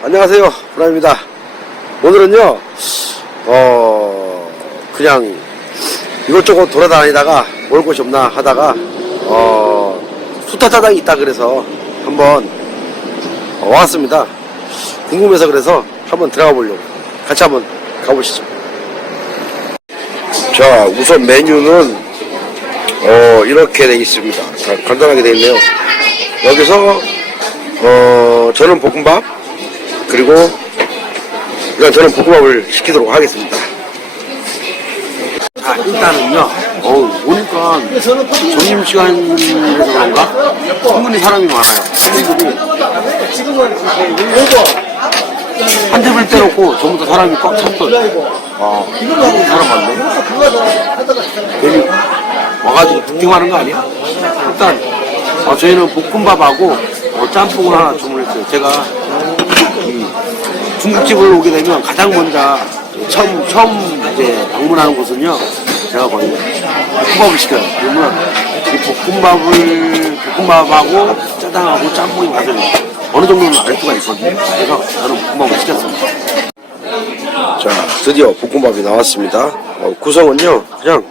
안녕하세요. 브라입니다. 오늘은요, 어, 그냥 이것저것 돌아다니다가 올 곳이 없나 하다가, 어, 수타짜장이 있다 그래서 한번 어, 왔습니다. 궁금해서 그래서 한번 들어가 보려고. 같이 한번 가보시죠. 자, 우선 메뉴는, 어, 이렇게 되어 있습니다. 자, 간단하게 되어 있네요. 여기서, 어, 저는 볶음밥, 그리고 일단 저는 볶음밥을 시키도록 하겠습니다. 자, 일단은요, 어 오니까 점심 시간이라서 그런가? 충분히 사람이 많아요. 손님들이 한 집을 떼놓고 전부 다 사람이 꽉 찼어요. 아, 사람 많네. 괜히 와가지고 부팅하는 거 아니야? 일단, 어, 저희는 볶음밥하고 어, 짬뽕을 하나 주문했어요. 제가 이 중국집을 오게 되면 가장 먼저 처음, 처음 이제 방문하는 곳은요. 제가 거의 볶음밥을 시켜요. 그러면 이 볶음밥을, 볶음밥하고 짜장하고 짬뽕이 맛을 어느 정도는 알 수가 있거든요. 그래서 저는 볶음밥을 시켰습니다. 자, 드디어 볶음밥이 나왔습니다. 어, 구성은요, 그냥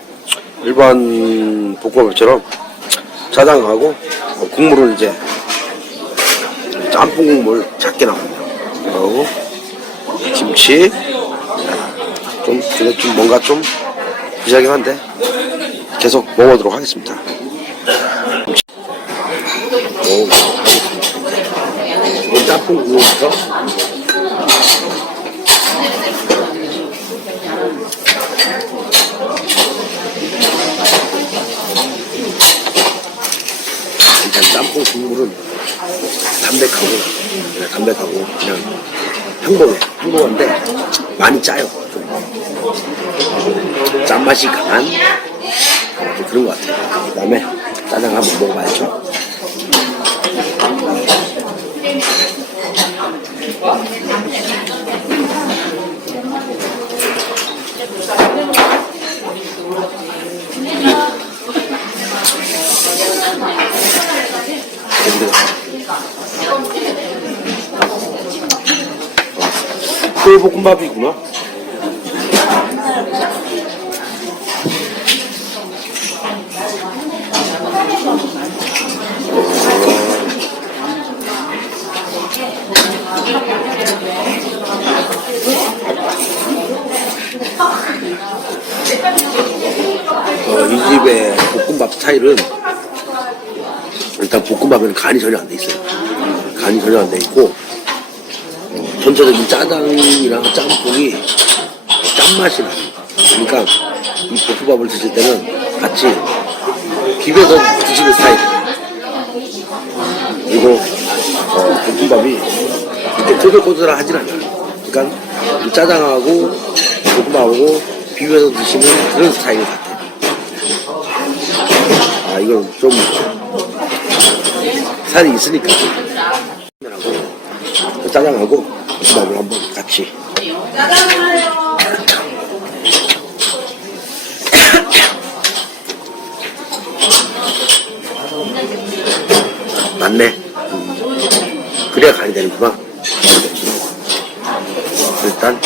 일반 볶음밥처럼 짜장하고 어, 국물은 이제 짬뽕 국물 작게 나옵니다. 그리고 김치, 좀, 근데 좀 뭔가 좀 부자긴 한데 계속 먹어보도록 하겠습니다. 짬뽕 국물부터 일단 짬뽕 국물은 담백하고 그냥 담백하고 그냥 평범해 평범한데 많이 짜요. 좀 짠맛이 강한 좀 그런 것 같아요. 그 다음에 짜장 한번 먹어봐야죠 꿀볶음밥이구나 어, 이 집의 볶음밥 스타일은 일단 볶음밥에는 간이 전혀 안 돼 있어요. 간이 전혀 안 돼 있고 어, 전체적인 짜장이랑 짬뽕이 짠맛이 나요. 그러니까 이 볶음밥을 드실 때는 같이 비벼서 드시는 스타일이에요. 그리고 어, 볶음밥이 이렇게 꼬들꼬들하진 않아요. 그러니까 이 짜장하고 볶음밥하고 비벼서 드시는 그런 스타일 같아요. 아 이건 좀 살이 있으니까 그 짜장하고 볶음밥을 한번 같이. 맞네. 음, 그래야 간이 되는구나 일단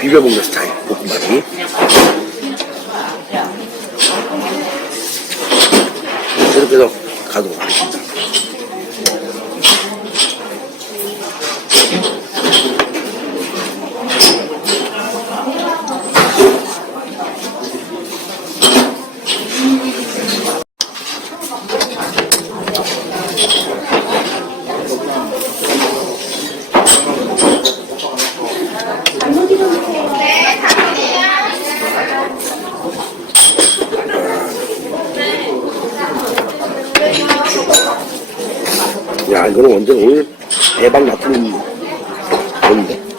비벼 먹는 스타일 볶음밥이. 이렇게 해서 가도록 하겠습니다. 야, 이거는 완전 올 대박 같은 건데.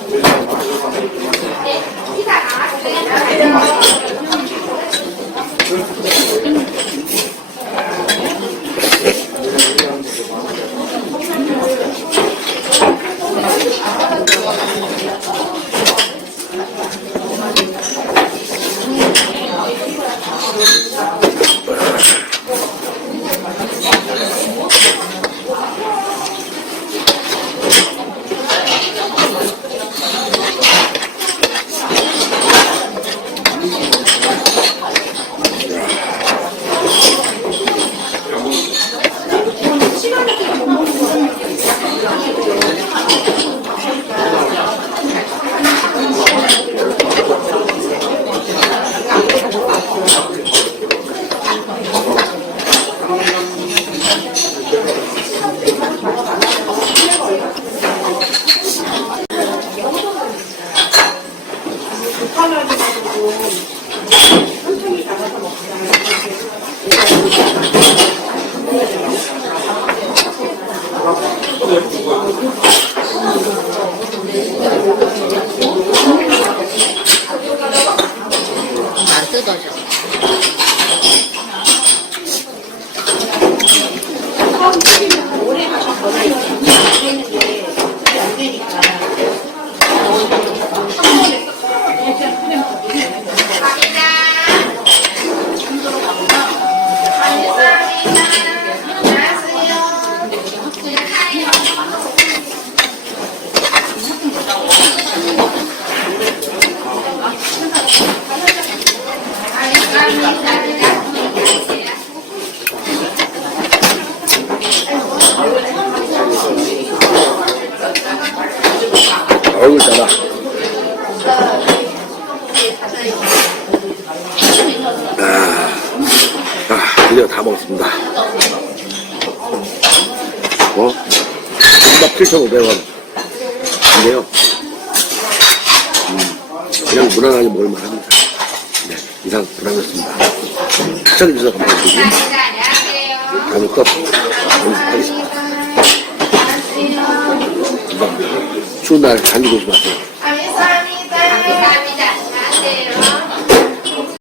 Thank. 숟갈락이 가지고 틈틈이 나가서 먹자. 먹었습니다. 어? 김밥 7,500원. 근데요, 음, 그냥 무난하게 먹을만 합니다. 네, 이상 불안이었습니다. 시청해주셔서 감사드리고, 다음에 또 연습하겠습니다. 추운 날 감기 조심하세요.